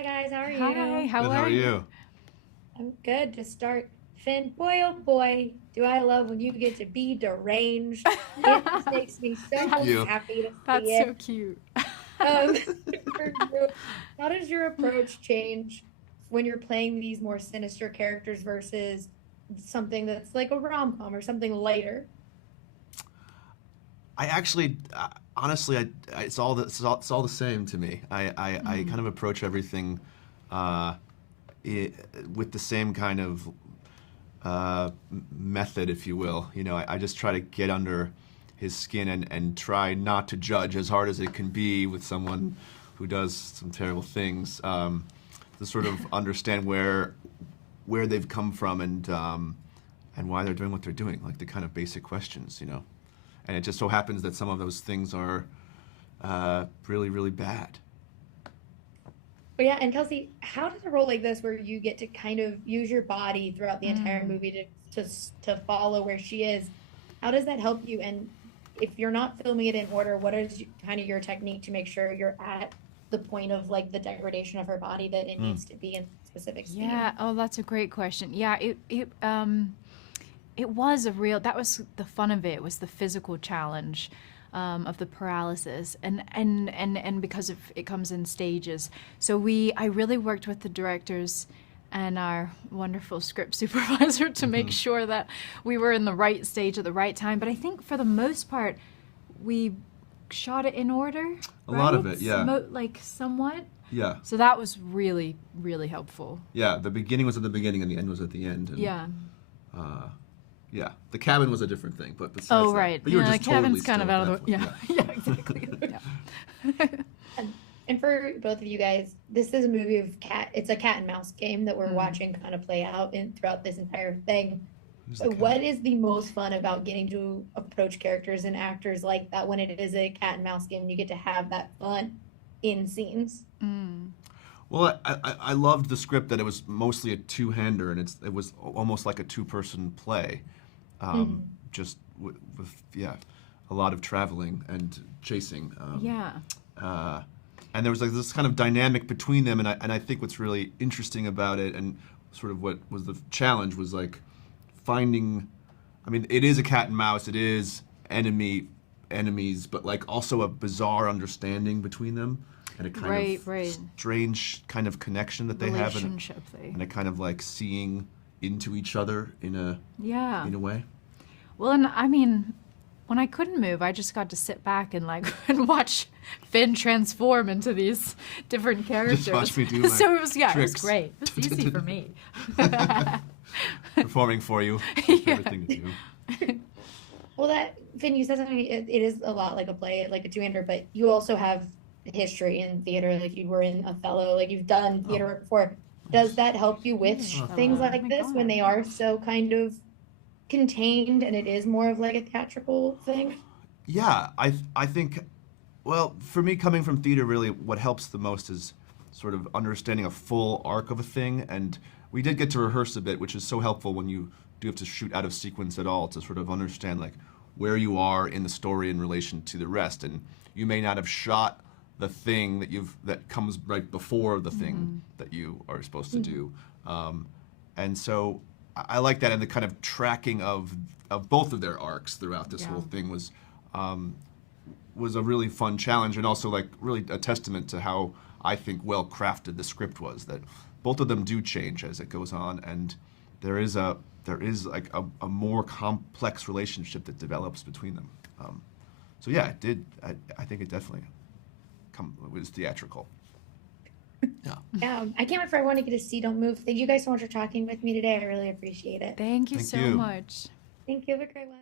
Hi guys, how are Hi, you? how Good. How are are you? you? I'm good to start. Finn, boy oh boy, do I love when you get to be deranged. It just makes me Thank so That's you. happy to that's see so it. cute. Um, for you, how does your approach change when you're playing these more sinister characters versus something that's like a rom-com or something lighter? I actually, honestly, it's all the same to me. I Mm. kind of approach everything uh, i with the same kind of method, if you will. You know, I just try to get under his skin and try not to judge as hard as it can be with someone who does some terrible things. To sort of understand where they've come from and why they're doing what they're doing, like the kind of basic questions, you know. And it just so happens that some of those things are really, really bad. But yeah, and Kelsey, how does a role like this, where you get to kind of use your body throughout the entire Mm. movie to follow where she is, how does that help you? And if you're not filming it in order, what is kind of your technique to make sure you're at the point of like the degradation of her body that it Mm. needs to be in a specific Yeah, scene? oh, that's a great question. Yeah, it was a real, that was the fun of it, was the physical challenge of the paralysis, and because of it comes in stages. So I really worked with the directors and our wonderful script supervisor to make Hmm. sure that we were in the right stage at the right time. But I think for the most part, we shot it in order, A lot right? of it, yeah, Like somewhat. yeah, So that was really, really helpful. yeah. The beginning was at the beginning, and the end was at the end, and Yeah. uh, yeah, the cabin was a different thing. But besides Oh, that, right. but you were Yeah, just totally Kevin's kind still, of out of the. definitely, Yeah. yeah. Yeah, exactly. Yeah. And for both of you guys, this is a movie of it's a cat and mouse game that we're Mm. watching kind of play out in throughout this entire thing. Who's the So cat? what is the most fun about getting to approach characters and actors like that when it is a cat and mouse game and you get to have that fun in scenes? Mm. Well, I loved the script that it was mostly a two-hander, and it was almost like a two-person play, Mhm. just with yeah, a lot of traveling and chasing. Yeah. Uh, and there was like this kind of dynamic between them, and I think what's really interesting about it, and sort of what was the challenge, was like finding. I mean, it is a cat and mouse. It is enemies, but like also a bizarre understanding between them, and a kind of Right, right. strange kind of connection that they have, Relationship they. and a kind of like seeing into each other Yeah. in a way. Well, and I mean, when I couldn't move, I just got to sit back and like and watch Finn transform into these different characters. Just watch me do my So it was it was tricks. great. It was easy for me. Performing for you, Yeah. everything to do. Well, that Finn, you said something. It is a lot like a play, like a two-hander, but you also have history in theater. Like you were in Othello, like you've done Oh, theater before. Does that help you with Really, things Othello. Oh like my this when God. they are so kind of contained and it is more of like a theatrical thing? yeah, I think, well, for me, coming from theater, really what helps the most is sort of understanding a full arc of a thing. And we did get to rehearse a bit, which is so helpful when you do have to shoot out of sequence at all, to sort of understand like where you are in the story in relation to the rest. And you may not have shot the thing that comes right before the thing that you are supposed to do. Um, and so I like that, and the kind of tracking of both of their arcs throughout this Yeah. whole thing um, was a really fun challenge, and also like really a testament to how I think well crafted the script was. That both of them do change as it goes on, and there is like a more complex relationship that develops between them. So yeah, it did. I think it definitely it was theatrical. Yeah. Yeah, I can't wait for everyone to get to see Don't Move. Thank you guys so much for talking with me today. I really appreciate it. Thank you Thank so you. much. Thank you. Have a great one.